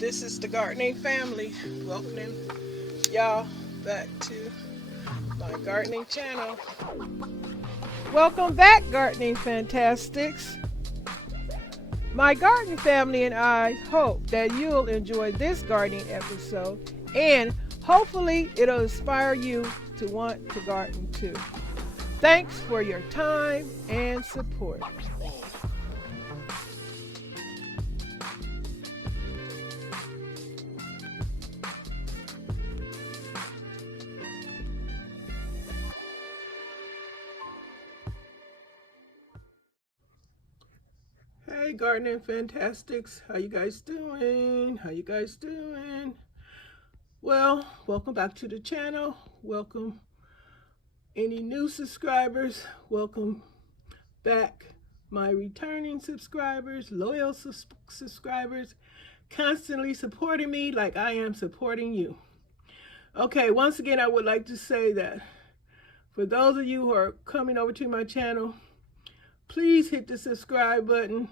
This is the gardening family. Welcoming y'all back to my gardening channel. Welcome back, Gardening Fantastics. My garden family and I hope that you'll enjoy this gardening episode, and hopefully it'll inspire you to want to garden too. Thanks for your time and support. Hey Gardening Fantastics, how you guys doing? Well, welcome back to the channel. Welcome any new subscribers. Welcome back my returning subscribers, loyal subscribers, constantly supporting me like I am supporting you. Okay, once again, I would like to say that for those of you who are coming over to my channel, please hit the subscribe button.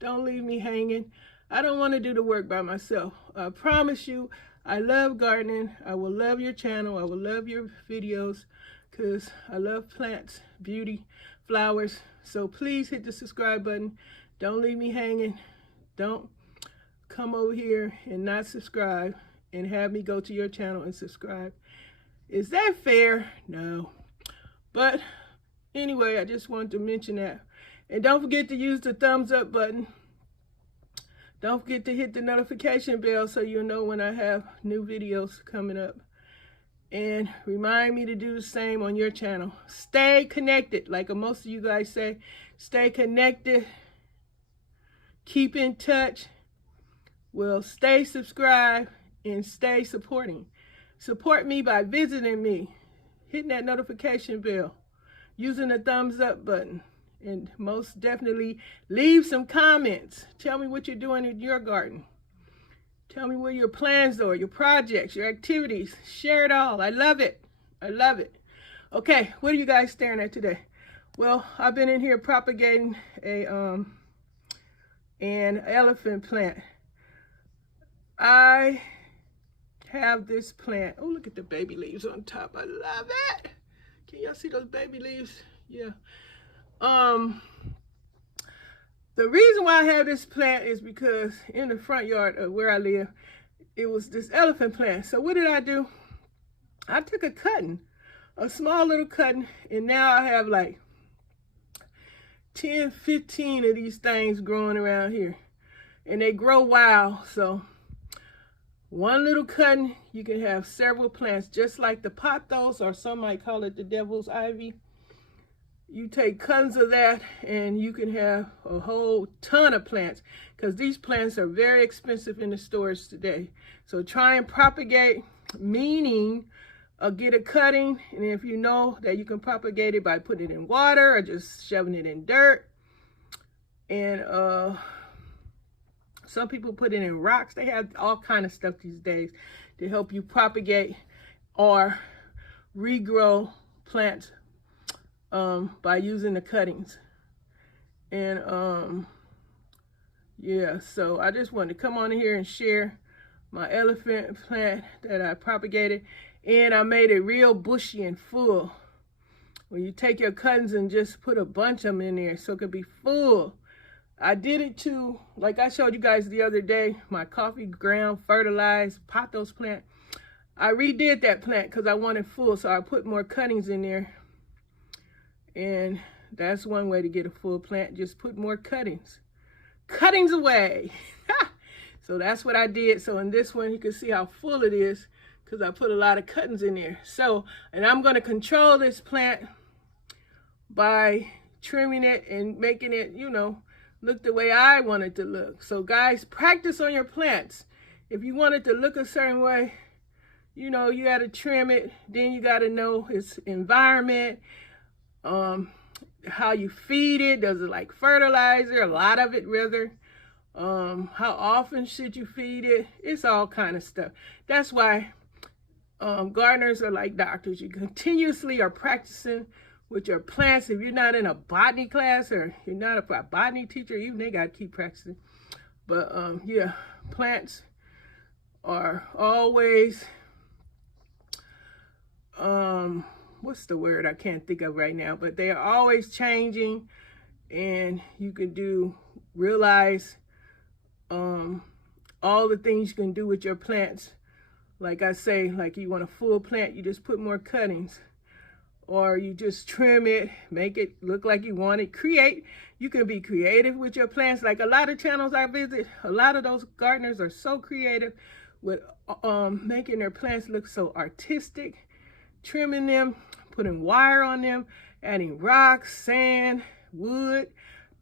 Don't leave me hanging. I don't want to do the work by myself. I promise you, I love gardening. I will love your channel. I will love your videos because I love plants, beauty, flowers. So please hit the subscribe button. Don't leave me hanging. Don't come over here and not subscribe and have me go to your channel and subscribe. Is that fair? No. But anyway, I just wanted to mention that. And don't forget to use the thumbs up button. Don't forget to hit the notification bell so you'll know when I have new videos coming up. And remind me to do the same on your channel. Stay connected, like most of you guys say. Stay connected. Keep in touch. Well, stay subscribed and stay supporting. Support me by visiting me, hitting that notification bell, using the thumbs up button. And most definitely leave some comments. Tell me what you're doing in your garden. Tell me what your plans are, your projects, your activities. Share it all. I love it. I love it. Okay, what are you guys staring at today? Well, I've been in here propagating an elephant plant. I have this plant. Oh, look at the baby leaves on top. I love it. Can y'all see those baby leaves? Yeah. The reason why I have this plant is because in the front yard of where I live, it was this elephant plant. So what did I do? I took a cutting, a small little cutting, and now I have like 10, 15 of these things growing around here. And they grow wild. So one little cutting, you can have several plants, just like the pothos, or some might call it the devil's ivy. You take cuttings of that and you can have a whole ton of plants, because these plants are very expensive in the stores today. So try and propagate, meaning get a cutting, and if you know that you can propagate it by putting it in water or just shoving it in dirt. And some people put it in rocks. They have all kind of stuff these days to help you propagate or regrow plants by using the cuttings. And yeah, so I just wanted to come on here and share my elephant plant that I propagated, and I made it real bushy and full. When you take your cuttings and just put a bunch of them in there so it could be full. I did it too, like I showed you guys the other day, my coffee ground fertilized pothos plant. I redid that plant because I wanted full, so I put more cuttings in there. And that's one way to get a full plant. Just put more cuttings. Cuttings away. So that's what I did. So in this one, you can see how full it is because I put a lot of cuttings in there. So, and I'm going to control this plant by trimming it and making it, you know, look the way I want it to look. So guys, practice on your plants. If you want it to look a certain way, you know, you got to trim it. Then you got to know its environment. How you feed it. Does it like fertilizer? A lot of it, rather. How often should you feed it? It's all kind of stuff. That's why gardeners are like doctors. You continuously are practicing with your plants. If you're not in a botany class or you're not a botany teacher, even they got to keep practicing. But yeah, plants, are always, what's the word I can't think of right now, but they are always changing, and you can realize all the things you can do with your plants. Like I say, like you want a full plant, you just put more cuttings, or you just trim it, make it look like you want it. You can be creative with your plants. Like a lot of channels I visit, a lot of those gardeners are so creative with making their plants look so artistic, trimming them, putting wire on them, adding rocks, sand, wood,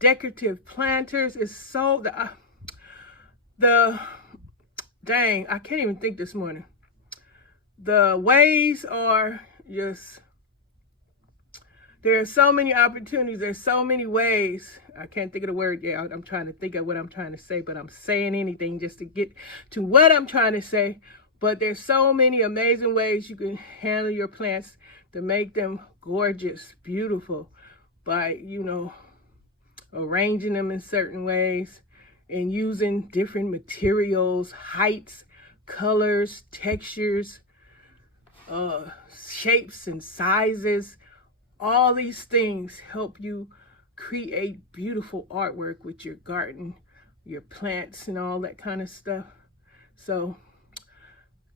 decorative planters. It's so, dang, I can't even think this morning. The ways are just, there are so many opportunities. There's so many ways. I can't think of the word yet. I'm trying to think of what I'm trying to say, but I'm saying anything just to get to what I'm trying to say. But there's so many amazing ways you can handle your plants to make them gorgeous, beautiful, by, arranging them in certain ways and using different materials, heights, colors, textures, shapes and sizes. All these things help you create beautiful artwork with your garden, your plants, and all that kind of stuff. So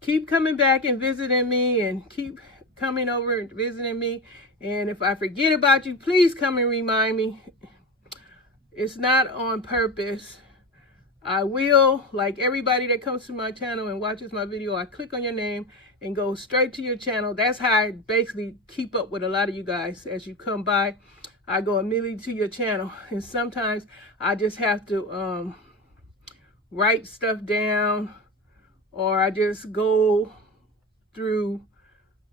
keep coming back and visiting me, and keep coming over and visiting me. And if I forget about you, please come and remind me. It's not on purpose. I will, like everybody that comes to my channel and watches my video, I click on your name and go straight to your channel. That's how I basically keep up with a lot of you guys. As you come by, I go immediately to your channel. And sometimes I just have to write stuff down, or I just go through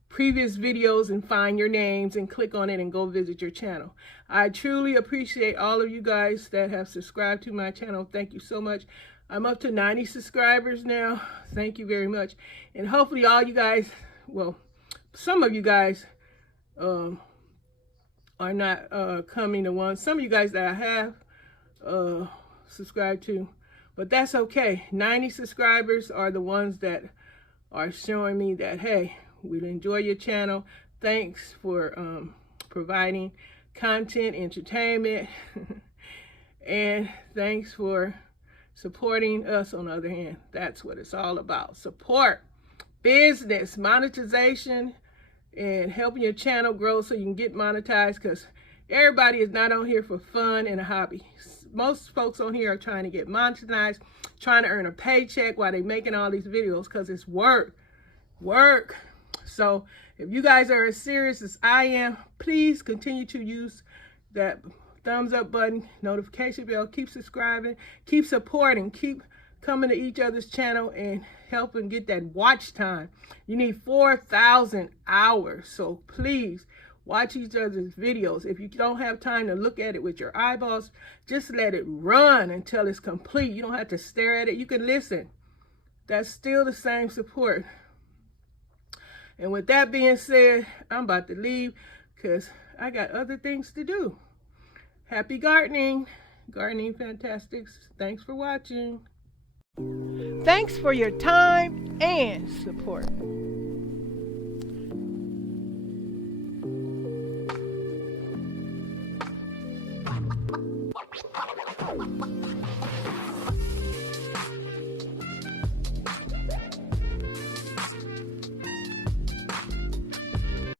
previous videos and find your names and click on it and go visit your channel. I truly appreciate all of you guys that have subscribed to my channel. Thank you so much. I'm up to 90 subscribers now. Thank you very much. And hopefully all you guys, well, some of you guys are not coming to one. Some of you guys that I have subscribed to, but that's okay. 90 subscribers are the ones that are showing me that, hey, we enjoy your channel. Thanks for providing content, entertainment, and thanks for supporting us on the other hand. That's what it's all about. Support, business, monetization, and helping your channel grow so you can get monetized, because everybody is not on here for fun and a hobby. Most folks on here are trying to get monetized, trying to earn a paycheck while they're making all these videos, because it's work. So if you guys are as serious as I am, please continue to use that thumbs up button, notification bell, keep subscribing, keep supporting, keep coming to each other's channel and helping get that watch time. You need 4,000 hours, so please watch each other's videos. If you don't have time to look at it with your eyeballs, just let it run until it's complete. You don't have to stare at it. You can listen. That's still the same support. And with that being said, I'm about to leave because I got other things to do. Happy gardening, Gardening Fantastics. Thanks for watching. Thanks for your time and support.